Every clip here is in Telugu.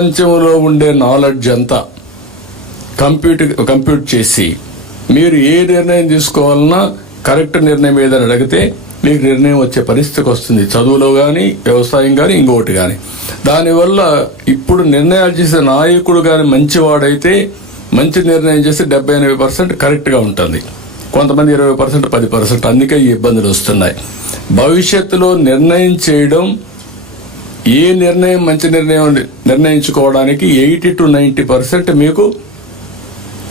ప్రపంచంలో ఉండే నాలెడ్జ్ అంతా కంప్యూట్ చేసి మీరు ఏ నిర్ణయం తీసుకోవాలన్నా కరెక్ట్ నిర్ణయం ఏదని అడిగితే మీకు నిర్ణయం వచ్చే పరిస్థితికి వస్తుంది. చదువులో కానీ, వ్యవసాయం కానీ, ఇంకొకటి కానీ. దానివల్ల ఇప్పుడు నిర్ణయాలు చేసే నాయకుడు కానీ మంచివాడైతే మంచి నిర్ణయం చేసి 70-80% కరెక్ట్గా ఉంటుంది. కొంతమంది 20%, 10%. అందుకే ఈ ఇబ్బందులు వస్తున్నాయి. భవిష్యత్తులో నిర్ణయం చేయడం, ఏ నిర్ణయం మంచి నిర్ణయం నిర్ణయించుకోవడానికి 80-90% మీకు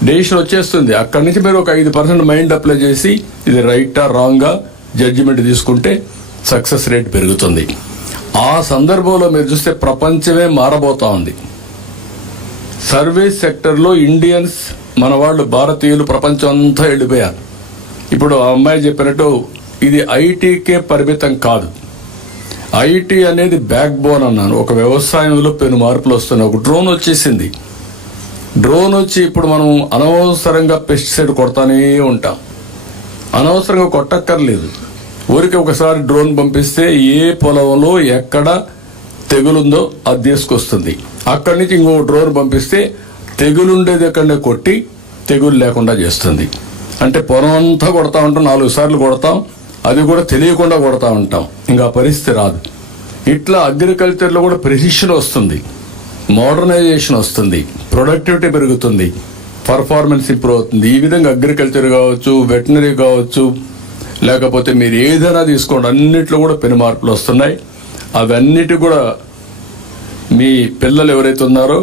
డెసిషన్ వచ్చేస్తుంది. అక్కడి నుంచి మీరు ఒక 5% మైండ్ అప్లై చేసి ఇది రైటా రాంగా జడ్జిమెంట్ తీసుకుంటే సక్సెస్ రేట్ పెరుగుతుంది. ఆ సందర్భంలో మీరు చూస్తే ప్రపంచమే మారబోతా ఉంది. సర్వీస్ సెక్టర్లో ఇండియన్స్, మన వాళ్ళు భారతీయులు ప్రపంచం అంతా వెళ్ళిపోయారు. ఇప్పుడు ఆ అమ్మాయి చెప్పినట్టు ఇది ఐటీకే పరిమితం కాదు. ఐటీ అనేది బ్యాక్ బోన్ అన్నాను. ఒక వ్యవసాయంలో పెను మార్పులు వస్తున్నాయి. ఒక డ్రోన్ వచ్చేసింది. డ్రోన్ వచ్చి ఇప్పుడు మనం అనవసరంగా పెస్టిసైడ్ కొడతానే ఉంటాం. అనవసరంగా కొట్టక్కర్లేదు. ఊరికి ఒకసారి డ్రోన్ పంపిస్తే ఏ పొలంలో ఎక్కడ తెగులుందో అది తీసుకొస్తుంది. అక్కడి నుంచి ఇంకో డ్రోన్ పంపిస్తే తెగులుండేది ఎక్కడనే కొట్టి తెగులు లేకుండా చేస్తుంది. అంటే పొలం అంతా కొడతా ఉంటాం, 4 సార్లు కొడతాం, అది కూడా తెలియకుండా కొడతా ఉంటాం. ఇంకా పరిస్థితి రాదు. ఇట్లా అగ్రికల్చర్లో కూడా ప్రెసిషన్ వస్తుంది, మోడర్నైజేషన్ వస్తుంది, ప్రొడక్టివిటీ పెరుగుతుంది, పర్ఫార్మెన్స్ ఇంప్రూవ్ అవుతుంది. ఈ విధంగా అగ్రికల్చర్ కావచ్చు, వెటనరీ కావచ్చు, లేకపోతే మీరు ఏదైనా తీసుకోండి, అన్నిట్లో కూడా పెను మార్పులు వస్తున్నాయి. అవన్నిటి కూడా మీ పిల్లలు ఎవరైతే ఉన్నారో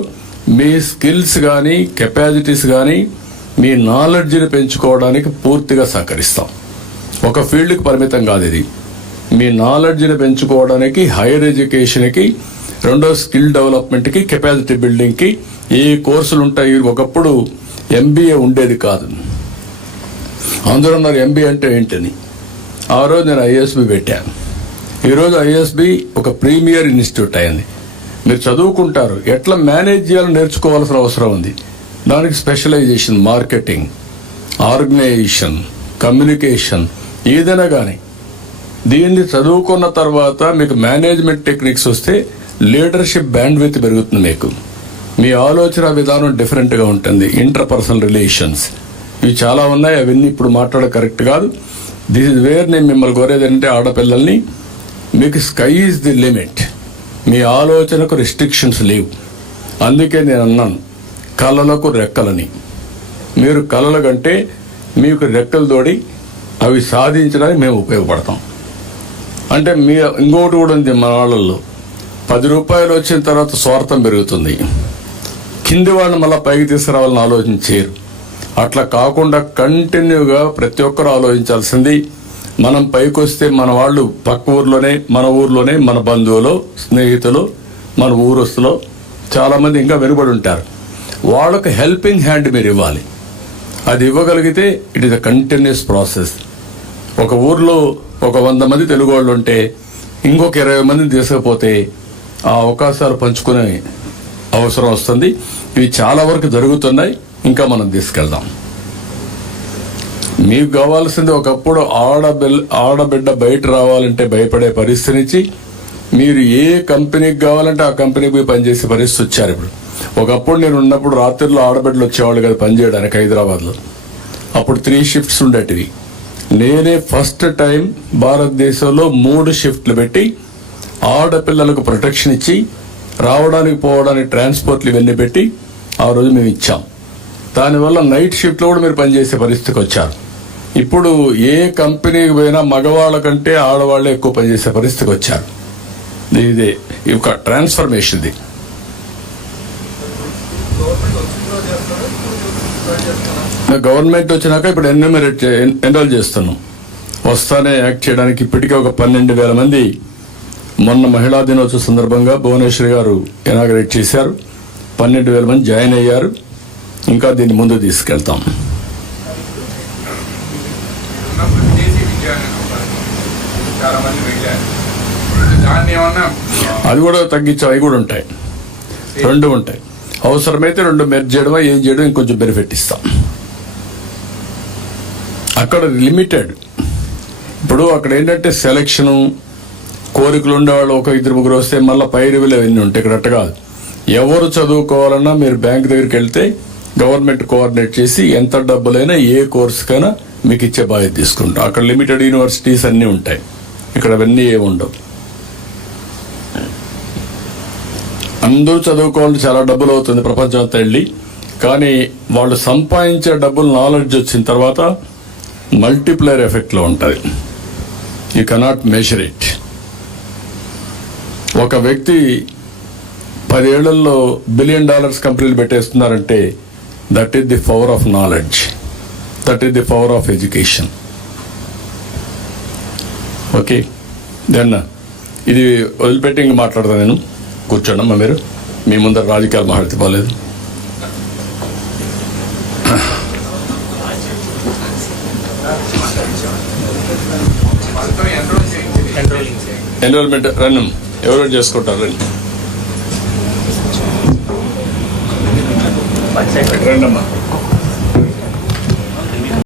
మీ స్కిల్స్ కానీ, కెపాసిటీస్ కానీ, మీ నాలెడ్జ్ని పెంచుకోవడానికి పూర్తిగా సహకరిస్తాం. ఒక ఫీల్డ్కి పరిమితం కాదు ఇది. మీ నాలెడ్జ్ని పెంచుకోవడానికి, హైయర్ ఎడ్యుకేషన్కి, రెండో స్కిల్ డెవలప్మెంట్కి, కెపాసిటీ బిల్డింగ్కి ఏ కోర్సులు ఉంటాయి. ఒకప్పుడు ఎంబీఏ ఉండేది కాదు. అందరూ ఉన్నారు ఎంబీఏ అంటే ఏంటని. ఆ రోజు నేను ఐఎస్బి పెట్టాను. ఈరోజు ఐఎస్బి ఒక ప్రీమియర్ ఇన్స్టిట్యూట్ అయింది. మీరు చదువుకుంటారు, ఎట్లా మేనేజ్ చేయాలో నేర్చుకోవాల్సిన అవసరం ఉంది. దానికి స్పెషలైజేషన్, మార్కెటింగ్, ఆర్గనైజేషన్, కమ్యూనికేషన్, ఏదైనా కానీ దీన్ని చదువుకున్న తర్వాత మీకు మేనేజ్మెంట్ టెక్నిక్స్ వస్తే లీడర్షిప్ బ్యాండ్విడ్త్ పెరుగుతుంది. మీకు మీ ఆలోచన విధానం డిఫరెంట్గా ఉంటుంది. ఇంటర్పర్సనల్ రిలేషన్స్ ఇవి చాలా ఉన్నాయి. అవన్నీ ఇప్పుడు మాట్లాడ కరెక్ట్ కాదు. దిస్ ఇస్ వేర్ నేను మిమ్మల్ని కోరేది అంటే, ఆడపిల్లల్ని మీకు స్కై ఈజ్ ది లిమిట్. మీ ఆలోచనకు రిస్ట్రిక్షన్స్ లేవు. అందుకే నేను అన్నాను కళలకు రెక్కలని. మీరు కళల కంటే మీకు రెక్కలు తోడి అవి సాధించడానికి మేము ఉపయోగపడతాం. అంటే మీ ఇంకోటి కూడా ఉంది మన వాళ్ళల్లో, 10 రూపాయలు వచ్చిన తర్వాత స్వార్థం పెరుగుతుంది. కింది వాళ్ళని మళ్ళీ పైకి తీసుకురావాలని ఆలోచించారు. అట్లా కాకుండా కంటిన్యూగా ప్రతి ఒక్కరు ఆలోచించాల్సింది, మనం పైకి వస్తే మన వాళ్ళు పక్క ఊర్లోనే, మన ఊర్లోనే, మన బంధువులు, స్నేహితులు, మన ఊరస్తులో చాలామంది ఇంకా వెనుబడి ఉంటారు. వాళ్ళకు హెల్పింగ్ హ్యాండ్ మీరు ఇవ్వాలి. అది ఇవ్వగలిగితే it is a continuous process. ఒక ఊర్లో ఒక 100 మంది తెలుగు వాళ్ళు ఉంటే ఇంకొక 20 మందిని తీసుకపోతే ఆ అవకాశాలు పంచుకునే అవసరం వస్తుంది. ఇవి చాలా వరకు జరుగుతున్నాయి. ఇంకా మనం తీసుకెళ్దాం. మీకు కావాల్సింది, ఒకప్పుడు ఆడబిడ్డ బయట రావాలంటే భయపడే పరిస్థితి నుంచి మీరు ఏ కంపెనీకి కావాలంటే ఆ కంపెనీకి పనిచేసే పరిస్థితి వచ్చారు. ఇప్పుడు ఒకప్పుడు నేను ఉన్నప్పుడు రాత్రిలో ఆడబిడ్డలు వచ్చేవాళ్ళు కదా పనిచేయడానికి హైదరాబాద్లో. అప్పుడు 3 షిఫ్ట్స్ ఉండేటివి. నేనే ఫస్ట్ టైం భారతదేశంలో 3 షిఫ్ట్లు పెట్టి ఆడపిల్లలకు ప్రొటెక్షన్ ఇచ్చి రావడానికి పోవడానికి ట్రాన్స్పోర్ట్లు ఇవన్నీ పెట్టి ఆ రోజు మేము ఇచ్చాం. దానివల్ల నైట్ షిఫ్ట్లో కూడా మీరు పనిచేసే పరిస్థితికి వచ్చారు. ఇప్పుడు ఏ కంపెనీకి పోయినా మగవాళ్ళ కంటే ఆడవాళ్ళే ఎక్కువ పనిచేసే పరిస్థితికి వచ్చారు. ఇదే ఒక ట్రాన్స్ఫర్మేషన్. ఇది గవర్నమెంట్ వచ్చినాక ఇప్పుడు ఎన్రోల్ చేస్తున్నాం. వస్తానే యాక్ట్ చేయడానికి ఇప్పటికే ఒక 12,000 మంది మొన్న మహిళా దినోత్సవ సందర్భంగా భువనేశ్వరి గారు ఇనాగరేట్ చేశారు. 12,000 మంది జాయిన్ అయ్యారు. ఇంకా దీన్ని ముందు తీసుకెళ్తాం. అది కూడా తగ్గించాం. అవి కూడా ఉంటాయి, 2 ఉంటాయి. అవసరమైతే 2 మెర్జ్ చేయడమా ఏం చేయడం ఇంకొంచెం బెనిఫిట్ ఇస్తాం. అక్కడ లిమిటెడ్. ఇప్పుడు అక్కడ ఏంటంటే సెలక్షను, కోరికలు ఉండేవాళ్ళు ఒక 2-3 వస్తే మళ్ళీ పై రివ్యూలు అవన్నీ ఉంటాయి. ఇక్కడ అట్ట కాదు. ఎవరు చదువుకోవాలన్నా మీరు బ్యాంక్ దగ్గరికి వెళ్తే గవర్నమెంట్ కోఆర్డినేట్ చేసి ఎంత డబ్బులైనా ఏ కోర్సుకైనా మీకు ఇచ్చే బాధ్యత తీసుకుంటాం. అక్కడ లిమిటెడ్ యూనివర్సిటీస్ అన్నీ ఉంటాయి, ఇక్కడ అవన్నీ ఏముండవు. అందరూ చదువుకోవాలంటే చాలా డబ్బులు అవుతుంది ప్రపంచం అంతా వెళ్ళి, కానీ వాళ్ళు సంపాదించే డబ్బులు నాలెడ్జ్ వచ్చిన తర్వాత మల్టిప్లైర్ ఎఫెక్ట్లో ఉంటుంది. You cannot measure it. ఒక వ్యక్తి 10 ఏళ్లలో $1 బిలియన్ కంపెనీలు పెట్టేస్తున్నారంటే that is the power of knowledge, that is the power of education. Okay, then ఇది వదిలిపెట్టి ఇంక మాట్లాడతాను నేను. కూర్చోండమ్మా, మీరు మీ ముందర రాజకీయాలు మాట్లాడితే పోలేదు. ఎన్రోల్మెంట్ రన్ ఎవరు చేసుకుంటారు, రండి రండమ్మా.